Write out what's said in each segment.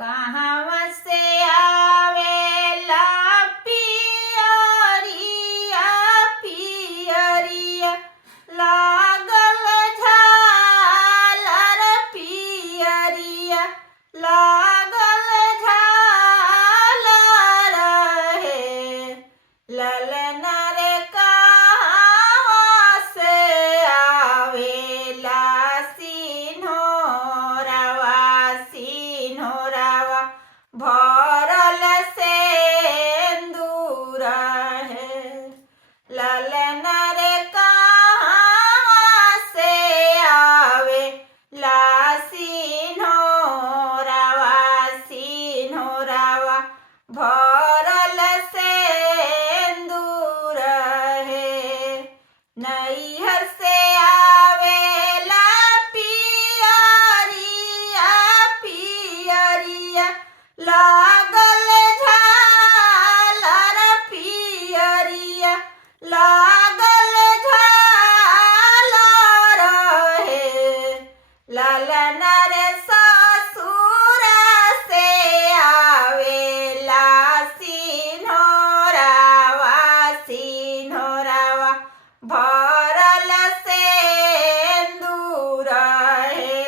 कहवा से आवेला पियरिया पियरिया लागल झालर पियरिया लागल झालर हे ललन रे कहवा से आवेला सिन्होरवा सिन्होरवा भरल सेंदूर है ललन रे कहवा से आवेला सिन्होरवा सिन्होरवा भरल सेंदूर है नैहर से आवेला पियरिया पियरिया लागल झालर पियरिया लागल झालर हे ललन रे ससुर से आवेला सिन्होरवा सिन्होरवा भरल सेंदूर हे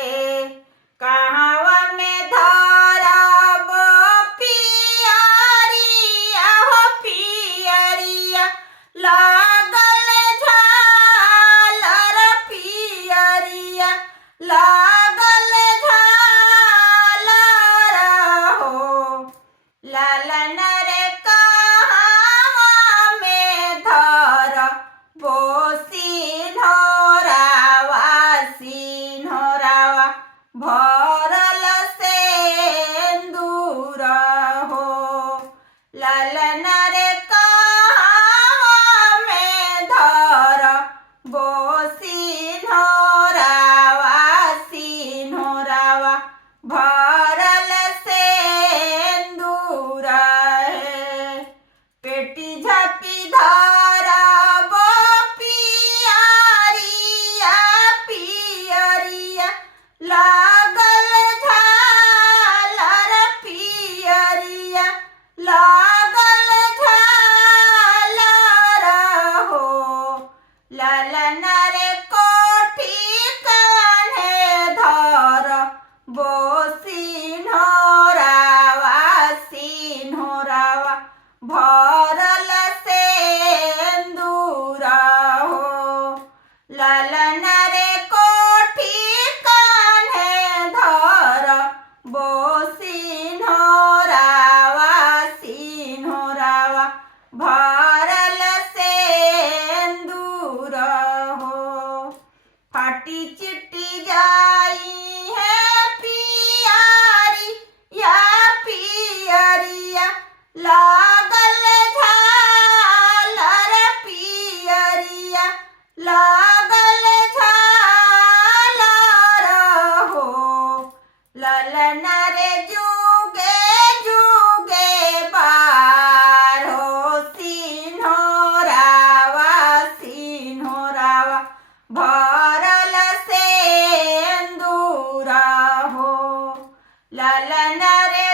कहवा में धरब पियरिया हो पियरिया लागल झालर पियरिया लागल झालर हो ललन रे कहवा में धरबो सिन्होरवा सिन्होरवा भरल सेंदूर हो ललन रे कहवा में धरबो सिन्होरवा सिन्होरवा भरल सेंदूर है पेटी झपी धरब पियरिया पियरिया लागल झालर पियरिया लागल झालर हो ललन रे कोठी कान्हे धरबो सिन्होरवा सिन्होरवा भरल सेंदूर हो ललन रे कोठी कान्हे धरबो सिन्होरवा सिन्होरवा भरल सेंदूर हो फाटी चिट्टी जाई है पियरिया पियरिया लागल झालर पियरिया लागल झालर हो ललन रे जुगे जुगे बारो सिन्होरवा सिन्होरवा भरल सेंदूर हो ललन रे